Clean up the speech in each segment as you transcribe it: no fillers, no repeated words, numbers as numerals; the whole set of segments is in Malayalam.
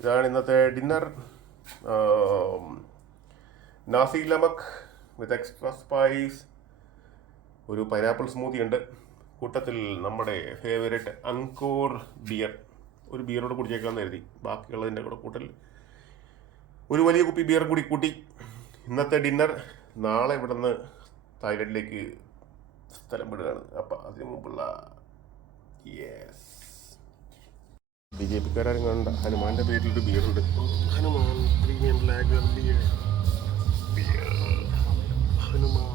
ഇതാണ് ഇന്നത്തെ dinner. Nasi lemak with extra spice, ഒരു പൈനാപ്പിൾ സ്മൂത്തി ഉണ്ട്, കൂട്ടത്തിൽ നമ്മുടെ ഫേവറേറ്റ് അങ്കോർ ബിയർ. ഒരു ബിയറോട് കുടിച്ചേക്കാമെന്ന് കരുതി, ബാക്കിയുള്ളതിൻ്റെ കൂടെ കൂട്ടൽ ഒരു വലിയ കുപ്പി ബിയർ കൂടി കൂട്ടി. ഇന്നത്തെ ഡിന്നർ. നാളെ ഇവിടുന്ന് തായ്ലൻഡിലേക്ക് സ്ഥലം വിടുകയാണ്. അപ്പം അതിനു മുമ്പുള്ള ബി ജെ പിക്കാരും കണ്ട ഹനുമാന്റെ പേരിലൊരു ബിയറുണ്ട്. Hanuman premium lager beer. Hanuman.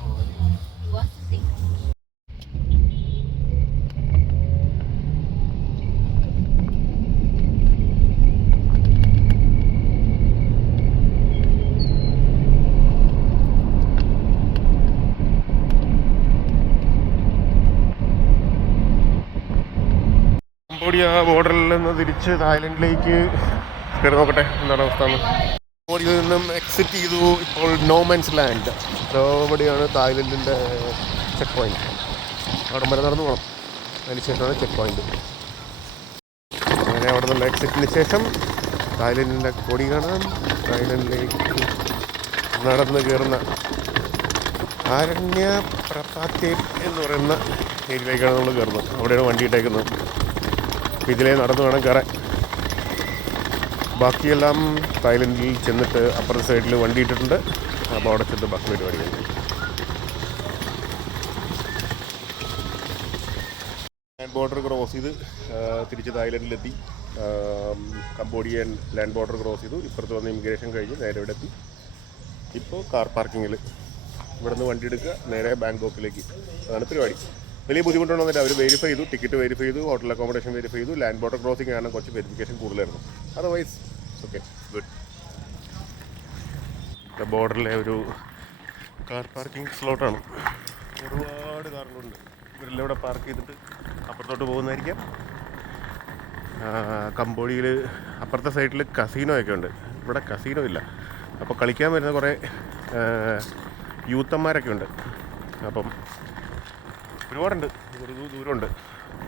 Cambodia ബോർഡറിൽ നിന്ന് തിരിച്ച് തായ്ലൻഡിലേക്ക് കയറി നോക്കട്ടെ എന്താണ് അവസ്ഥ. കംബോഡിയയിൽ നിന്നും എക്സിറ്റ് ചെയ്തു. ഇപ്പോൾ നോമാൻസ് ലാൻഡ്. ഇവിടെയാണ് തായ്ലൻഡിൻ്റെ ചെക്ക് പോയിന്റ്. അവിടെ വരെ നടന്നു പോകണം. അതിനുശേഷമാണ് ചെക്ക് പോയിന്റ്. അങ്ങനെ അവിടെ നിന്നുള്ള എക്സിറ്റിന് ശേഷം തായ്ലൻഡിൻ്റെ കൊടി കാണാം. തായ്ലൻഡിലേക്ക് നടന്ന് കയറുന്ന ആരണ്യ പ്രപാത്തേൽ എന്ന് പറയുന്ന ഏരിയയിലേക്കാണ് നമ്മൾ കയറുന്നത്. അവിടെയാണ് വണ്ടി ഇട്ടേക്കുന്നത്. ഇതിലേ നടന്നു വേണം കയറാൻ. ബാക്കിയെല്ലാം തായ്ലൻഡിൽ ചെന്നിട്ട് അപ്പുറത്തെ സൈഡിൽ വണ്ടി ഇട്ടിട്ടുണ്ട്. അപ്പോൾ അവിടെ ചെന്ന് ബാക്കി പരിപാടിയാണ്. ലാൻഡ് ബോർഡർ ക്രോസ് ചെയ്ത് തിരിച്ച് തായ്ലൻഡിലെത്തി. കംബോഡിയൻ ലാൻഡ് ബോർഡർ ക്രോസ് ചെയ്തു. ഇപ്പുറത്ത് വന്ന് ഇമിഗ്രേഷൻ കഴിഞ്ഞ് നേരെ ഇവിടെ എത്തി. ഇപ്പോൾ കാർ പാർക്കിങ്ങിൽ ഇവിടെ നിന്ന് വണ്ടി എടുക്കുക, നേരെ ബാങ്കോക്കിലേക്ക്. അതാണ് പരിപാടി. വലിയ ബുദ്ധിമുട്ടുണ്ടെന്നില്ല. അവർ വെരിഫൈ ചെയ്തു, ടിക്കറ്റ് വെരിഫൈ ചെയ്തു, ഹോട്ടൽ അക്കോമഡേഷൻ വെരിഫൈ ചെയ്തു. ലാൻഡ് ബോർഡർ ക്രോസിംഗ് ആണ് കുറച്ച് വെരിഫിക്കേഷൻ കൂടുതലായിരുന്നു. Otherwise okay, good. ബോർഡറിലെ ഒരു കാർ പാർക്കിംഗ് സ്ലോട്ടാണ്. ഒരുപാട് കാറുകളുണ്ട്. ഇവരെല്ലാം ഇവിടെ പാർക്ക് ചെയ്തിട്ട് അപ്പുറത്തോട്ട് പോകുന്നതായിരിക്കാം. കംബോഡിയയിൽ അപ്പുറത്തെ സൈഡിൽ കസീനോ ഒക്കെ ഉണ്ട്. ഇവിടെ കസീനോ ഇല്ല. അപ്പോൾ കളിക്കാൻ വരുന്ന കുറേ യൂത്തന്മാരൊക്കെ ഉണ്ട്. അപ്പം ഒരുപാടുണ്ട്, ഒരു ദൂരമുണ്ട്.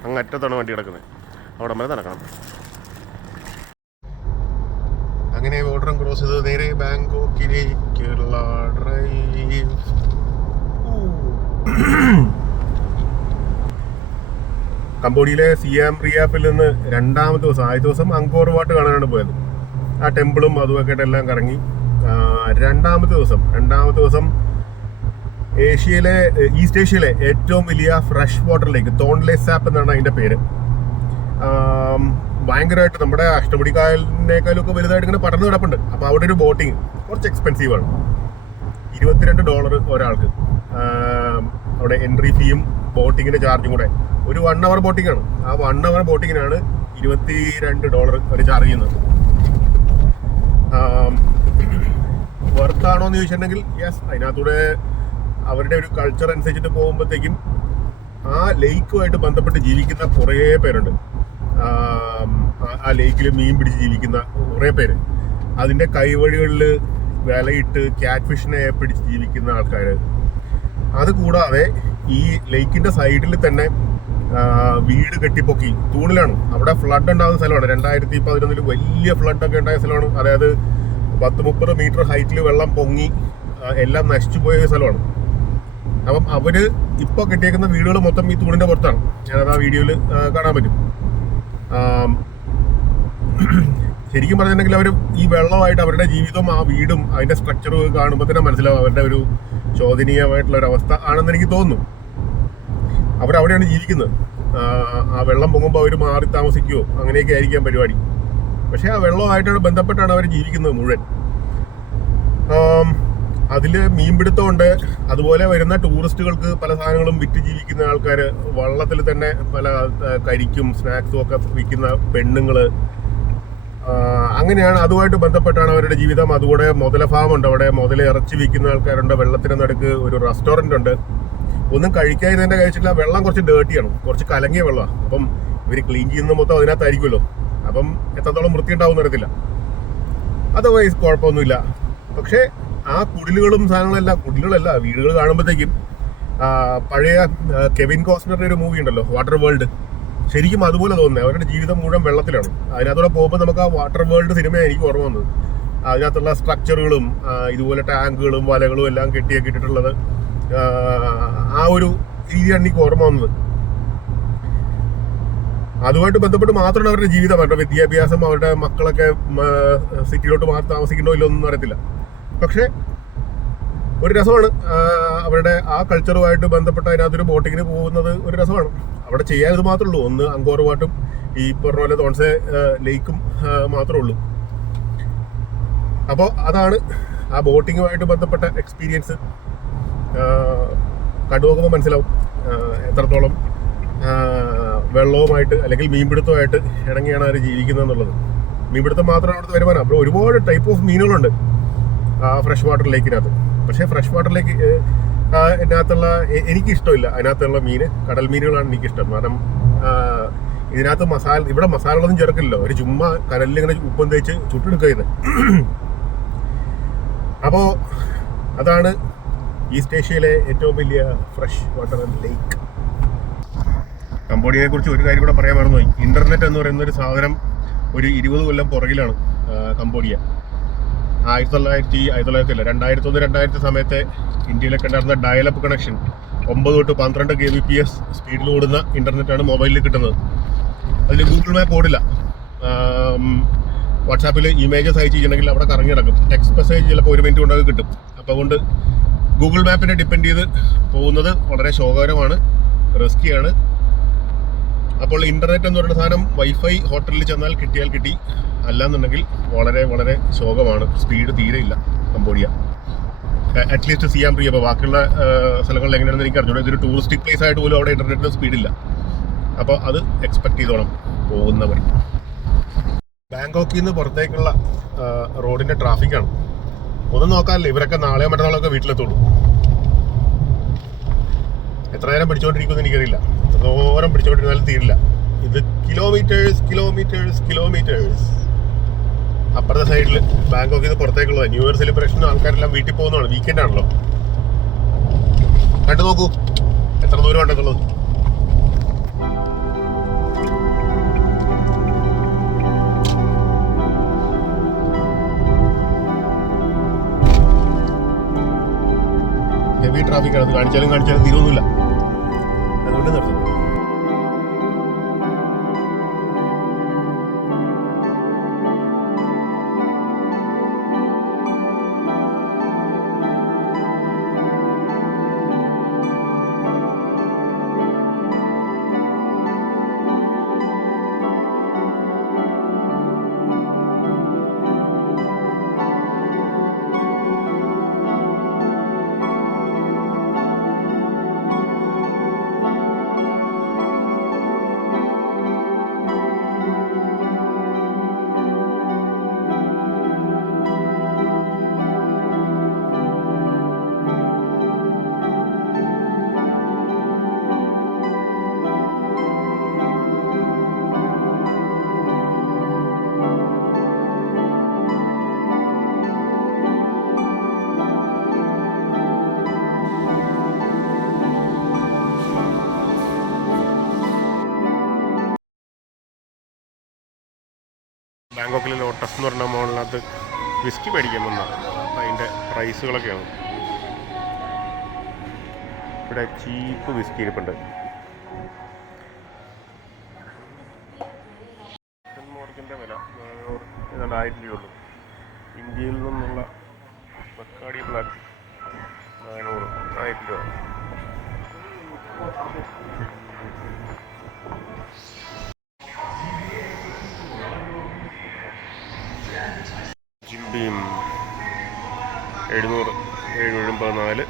അങ്ങ് അറ്റത്താണ് വണ്ടി കിടക്കുന്നത്. അവിടെ വരെ നടക്കണം. അങ്ങനെ ബോർഡറും ക്രോസ് ചെയ്ത് നേരെ ബാങ്കോക്കിലേക്കുള്ള ഡ്രൈവ്. കംബോഡിയയിലെ സിയാം റിയാപ്പിൽ നിന്ന് രണ്ടാമത്തെ ദിവസം, ആദ്യ ദിവസം അങ്കോർ വാട്ട് കാണാനാണ് പോയത്. ആ ടെമ്പിളും അതുമൊക്കെ എല്ലാം കറങ്ങി. രണ്ടാമത്തെ ദിവസം ഈസ്റ്റ് ഏഷ്യയിലെ ഏറ്റവും വലിയ ഫ്രഷ് വാട്ടർ ലേക്ക്, തോൺലെ സാപ്പ് എന്നാണ് അതിൻ്റെ പേര്. ഭയങ്കരമായിട്ട് നമ്മുടെ അഷ്ടമുടി കായലിനേക്കാളും ഒക്കെ വലുതായിട്ട് ഇങ്ങനെ പടർന്നു കിടപ്പുണ്ട്. അപ്പോൾ അവിടെ ഒരു ബോട്ടിങ് കുറച്ച് എക്സ്പെൻസീവാണ്. $22 ഒരാൾക്ക്. അവിടെ എൻട്രി ഫീയും ബോട്ടിങ്ങിൻ്റെ ചാർജും കൂടെ. ഒരു 1 hour ബോട്ടിംഗ് ആണ്. ആ 1 hour ബോട്ടിങ്ങിനാണ് $22 അവർ ചാർജ് ചെയ്യുന്നത്. വർത്താണോ എന്ന് ചോദിച്ചിട്ടുണ്ടെങ്കിൽ യെസ്. അതിനകത്തൂടെ അവരുടെ ഒരു കൾച്ചർ അനുസരിച്ചിട്ട് പോകുമ്പോഴത്തേക്കും ആ ലേക്കുമായിട്ട് ബന്ധപ്പെട്ട് ജീവിക്കുന്ന കുറേ പേരുണ്ട്. ആ ലേക്കിൽ മീൻ പിടിച്ച് ജീവിക്കുന്ന കുറേ പേര്. അതിൻ്റെ കൈവഴികളിൽ വിലയിട്ട് ക്യാറ്റ് ഫിഷിനെ പിടിച്ച് ജീവിക്കുന്ന ആൾക്കാർ. അതുകൂടാതെ ഈ ലേക്കിൻ്റെ സൈഡിൽ തന്നെ വീട് കെട്ടിപ്പൊക്കി തൂണിലാണ്. അവിടെ ഫ്ലഡ് ഉണ്ടാകുന്ന സ്ഥലമാണ്. 2011 വലിയ ഫ്ലഡൊക്കെ ഉണ്ടായ സ്ഥലമാണ്. അതായത് 10-30 മീറ്റർ ഹൈറ്റിൽ വെള്ളം പൊങ്ങി എല്ലാം നശിച്ചു പോയ സ്ഥലമാണ്. അപ്പം അവര് ഇപ്പോൾ കെട്ടിയേക്കുന്ന വീടുകൾ മൊത്തം ഈ തൂണിന്റെ പുറത്താണ്. ഞാനത് ആ വീഡിയോയിൽ കാണാൻ പറ്റും. ശരിക്കും പറഞ്ഞിട്ടുണ്ടെങ്കിൽ അവർ ഈ വെള്ളമായിട്ട് അവരുടെ ജീവിതവും ആ വീടും അതിന്റെ സ്ട്രക്ചറും കാണുമ്പോൾ തന്നെ മനസ്സിലാവും അവരുടെ ഒരു ശോധനീയമായിട്ടുള്ള ഒരു അവസ്ഥ ആണെന്ന് എനിക്ക് തോന്നുന്നു. അവരവിടെയാണ് ജീവിക്കുന്നത്. ആ വെള്ളം പൊങ്ങുമ്പോൾ അവർ മാറി താമസിക്കുമോ അങ്ങനെയൊക്കെ ആയിരിക്കാം പരിപാടി. പക്ഷെ ആ വെള്ളമായിട്ടാണ് ബന്ധപ്പെട്ടാണ് അവർ ജീവിക്കുന്നത് മുഴുവൻ. അതിൽ മീൻപിടുത്തമുണ്ട്. അതുപോലെ വരുന്ന ടൂറിസ്റ്റുകൾക്ക് പല സാധനങ്ങളും വിറ്റ് ജീവിക്കുന്ന ആൾക്കാർ, വള്ളത്തിൽ തന്നെ പല കരിക്കും സ്നാക്സും ഒക്കെ വിൽക്കുന്ന പെണ്ണുങ്ങൾ, അങ്ങനെയാണ്. അതുമായിട്ട് ബന്ധപ്പെട്ടാണ് അവരുടെ ജീവിതം. അതുകൂടെ മുതല ഫാമുണ്ട്. അവിടെ മുതല ഇറച്ചി വിൽക്കുന്ന ആൾക്കാരുണ്ട്. വെള്ളത്തിന് നടുക്ക് ഒരു റെസ്റ്റോറൻ്റ് ഉണ്ട്. ഒന്നും കഴിക്കാതിരുന്നതിൻ്റെ കഴിച്ചിട്ടില്ല. വെള്ളം കുറച്ച് ഡേർട്ടിയാണ്, കുറച്ച് കലങ്ങിയ വെള്ളമാണ്. അപ്പം ഇവർ ക്ലീൻ ചെയ്യുന്ന മൊത്തം അതിനകത്തായിരിക്കുമല്ലോ. അപ്പം എത്രത്തോളം വൃത്തി ഉണ്ടാവും എന്നറിയത്തില്ല. അതർവൈസ് കുഴപ്പമൊന്നുമില്ല. പക്ഷേ ആ കുടിലുകളല്ല വീടുകൾ കാണുമ്പോഴത്തേക്കും പഴയ കെവിൻ കോസ്റ്റ്നറുടെ ഒരു മൂവി ഉണ്ടല്ലോ, വാട്ടർ വേൾഡ്. ശരിക്കും അതുപോലെ തോന്നുന്നത്. അവരുടെ ജീവിതം മുഴുവൻ വെള്ളത്തിലാണ്. അതിനകത്തൂടെ പോകുമ്പോൾ നമുക്ക് ആ വാട്ടർ വേൾഡ് സിനിമയാണ് എനിക്ക് ഓർമ്മ വന്നത്. അതിനകത്തുള്ള സ്ട്രക്ചറുകളും ഇതുപോലെ ടാങ്കുകളും വലകളും എല്ലാം കെട്ടിയൊക്കെ ഇട്ടിട്ടുള്ളത്, ആ ഒരു രീതിയാണ് എനിക്ക് ഓർമ്മ വന്നത്. അതുമായിട്ട് ബന്ധപ്പെട്ട് മാത്രമാണ് അവരുടെ ജീവിതം, അവരുടെ വിദ്യാഭ്യാസം, അവരുടെ മക്കളൊക്കെ സിറ്റിയിലോട്ട് മാറി താമസിക്കണോ ഇല്ലോ ഒന്നും അറിയത്തില്ല. പക്ഷെ ഒരു രസമാണ് അവരുടെ ആ കൾച്ചറുമായിട്ട് ബന്ധപ്പെട്ട് അതിനകത്തൊരു ബോട്ടിങ്ങിന് പോകുന്നത് ഒരു രസമാണ്. അവിടെ ചെയ്യാൻ ഇത് മാത്രമേ ഉള്ളൂ. ഒന്ന് അങ്കോർ വാട്ടും ഈ പറഞ്ഞ പോലെ തോൺസെ ലേക്കും മാത്രമേ ഉള്ളൂ. അപ്പോൾ അതാണ് ആ ബോട്ടിങ്ങുമായിട്ട് ബന്ധപ്പെട്ട എക്സ്പീരിയൻസ്. കണ്ടുനോക്കുമ്പോൾ മനസ്സിലാവും എത്രത്തോളം വെള്ളവുമായിട്ട് അല്ലെങ്കിൽ മീൻപിടുത്തമായിട്ട് ഇണങ്ങിയാണ് അവർ ജീവിക്കുന്നത് എന്നുള്ളത്. മീൻപിടുത്തം മാത്രമാണ് അവിടുത്തെ വരുമാനം. അപ്പോൾ ഒരുപാട് ടൈപ്പ് ഓഫ് മീനുകളുണ്ട് ഫ്രഷ് വാട്ടർ ലേക്കിനകത്ത്. പക്ഷേ ഫ്രഷ് വാട്ടർ ലേക്ക് ഇതിനകത്തുള്ള എനിക്കിഷ്ടമില്ല. അതിനകത്തുള്ള മീൻ, കടൽ മീനുകളാണ് എനിക്കിഷ്ടം. കാരണം ഇതിനകത്ത് ഇവിടെ മസാലകളൊന്നും ചേർക്കില്ലല്ലോ. ഒരു ചുമ്മാ കനലിൽ ഇങ്ങനെ ഉപ്പും തേച്ച് ചുട്ടെടുക്കുന്നത്. അപ്പോൾ അതാണ് ഈസ്റ്റ് ഏഷ്യയിലെ ഏറ്റവും വലിയ ഫ്രഷ് വാട്ടർ ലേക്ക്. കംബോഡിയയെ കുറിച്ച് ഒരു കാര്യം കൂടെ പറയാൻ മറന്നുപോയി. ഇന്റർനെറ്റ് എന്ന് പറയുന്ന ഒരു സാധനം ഒരു 20 കൊല്ലം പുറകിലാണ് കംബോഡിയ. 2001-2000 സമയത്തെ ഇന്ത്യയിലൊക്കെ ഉണ്ടായിരുന്ന ഡയലപ്പ് കണക്ഷൻ 9 തൊട്ട് 12 kbps സ്പീഡിൽ ഓടുന്ന ഇന്റർനെറ്റാണ് മൊബൈലിൽ കിട്ടുന്നത്. അതിൽ ഗൂഗിൾ മാപ്പ് ഓടില്ല. വാട്സാപ്പിൽ ഇമേജസ് അയച്ചു ചെയ്യണമെങ്കിൽ അവിടെ കറങ്ങി കിടക്കും. ടെക്സ്റ്റ് മെസ്സേജ് ചിലപ്പോൾ 1 മിനിറ്റ് കൊണ്ടൊക്കെ കിട്ടും. അപ്പോൾ അതുകൊണ്ട് ഗൂഗിൾ മാപ്പിനെ ഡിപ്പെൻഡ് ചെയ്ത് പോകുന്നത് വളരെ ശോകകരമാണ്, റിസ്കിയാണ്. അപ്പോൾ ഇന്റർനെറ്റ് എന്ന് പറയുന്ന സാധനം വൈഫൈ ഹോട്ടലിൽ ചെന്നാൽ കിട്ടിയാൽ കിട്ടി, അല്ലാന്നുണ്ടെങ്കിൽ വളരെ വളരെ ശോകമാണ്. സ്പീഡ് തീരെ ഇല്ല കംബോഡിയ. അറ്റ്ലീസ്റ്റ് സിയാം പ്രിയ. അപ്പോൾ ബാക്കിയുള്ള സ്ഥലങ്ങളിൽ എങ്ങനെയാണെന്ന് എനിക്ക് അറിഞ്ഞൂടെ. ഇതൊരു ടൂറിസ്റ്റിക് പ്ലേസ് ആയിട്ട് പോലും അവിടെ ഇന്റർനെറ്റിന് സ്പീഡില്ല. അപ്പോൾ അത് എക്സ്പെക്ട് ചെയ്തോണം പോകുന്നവർ. ബാങ്കോക്കിൽ നിന്ന് പുറത്തേക്കുള്ള റോഡിന്റെ ട്രാഫിക്കാണ്. ഒന്നും നോക്കാനില്ല. ഇവരൊക്കെ നാളെയോ മറ്റന്നാളൊക്കെ വീട്ടിലെത്തുള്ളൂ. എത്ര നേരം പിടിച്ചോണ്ടിരിക്കുമെന്ന് എനിക്കറിയില്ല. എത്രത്തോരം പിടിച്ചോണ്ടിരുന്നാലും തീരില്ല. ഇത് കിലോമീറ്റേഴ്സ്. അപ്പുറത്തെ സൈഡിൽ ബാങ്കോക്കിൽ നിന്ന് പുറത്തേക്കുള്ളത്. ന്യൂ ഇയർ സെലിബ്രേഷന് ആൾക്കാരെല്ലാം വീട്ടിൽ പോകുന്നതാണ്. വീക്കെൻഡ് ആണല്ലോ. കണ്ടു നോക്കൂ എത്ര ദൂരം ഉണ്ടെന്നുള്ളത്. ഹെവി ട്രാഫിക്കാണ്. അത് കാണിച്ചാലും തീരൊന്നുമില്ല. അതുകൊണ്ട് നിർത്തുന്നു. ബാങ്കോക്കിലെ ലോട്ടസ് എന്ന് പറഞ്ഞ മോളിനകത്ത് വിസ്കി മേടിക്കാൻ വന്നതാണ്. അപ്പം അതിൻ്റെ പ്രൈസുകളൊക്കെയാണ്. ഇവിടെ ചീപ്പ് വിസ്കി ഇരിപ്പുണ്ട്. മോർക്കിൻ്റെ വില 1000 രൂപയുള്ളൂ. ഇന്ത്യയിൽ നിന്നുള്ള ബക്കാഡി ബ്ലാക്ക് 1000 രൂപ. ജിംബീം 774